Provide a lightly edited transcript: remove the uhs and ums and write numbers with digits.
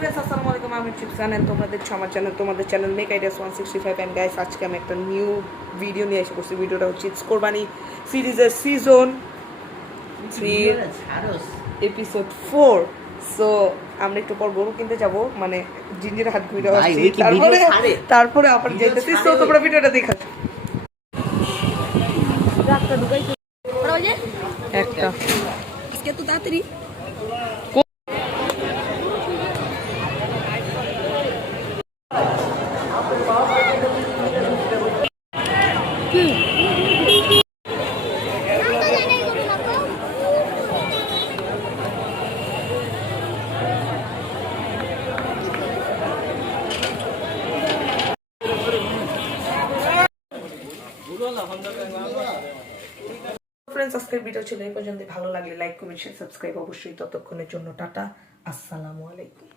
Friends अस्सलाम वालेकुम আমি চিপসান এন্ড তোমাদের channel make ideas 165 and guys আজকে আমি একটা নিউ ভিডিও নিয়ে এসে করছি। ভিডিওটা হচ্ছে কোরবানি সিরিজের সিজন 3 এপিসোড 4। সো আমরা একটু পর গরু কিনতে যাব, মানে জিঞ্জির হাত ঘুরে আসছি, তারপরে আবার যেতেছি। সো তোমরা ভিডিওটা দেখো। রাতটা ঢুকাইছে কটা বাজে? একটা। আজকে তো তাড়াতাড়ি ফ্রেন্ডস, আজকের ভিডিও ছিল এই পর্যন্ত। ভালো লাগলে লাইক, কমেন্ট, শেয়ার, সাবস্ক্রাইব অবশ্যই। ততক্ষণের জন্য টাটা, আসসালামু আলাইকুম।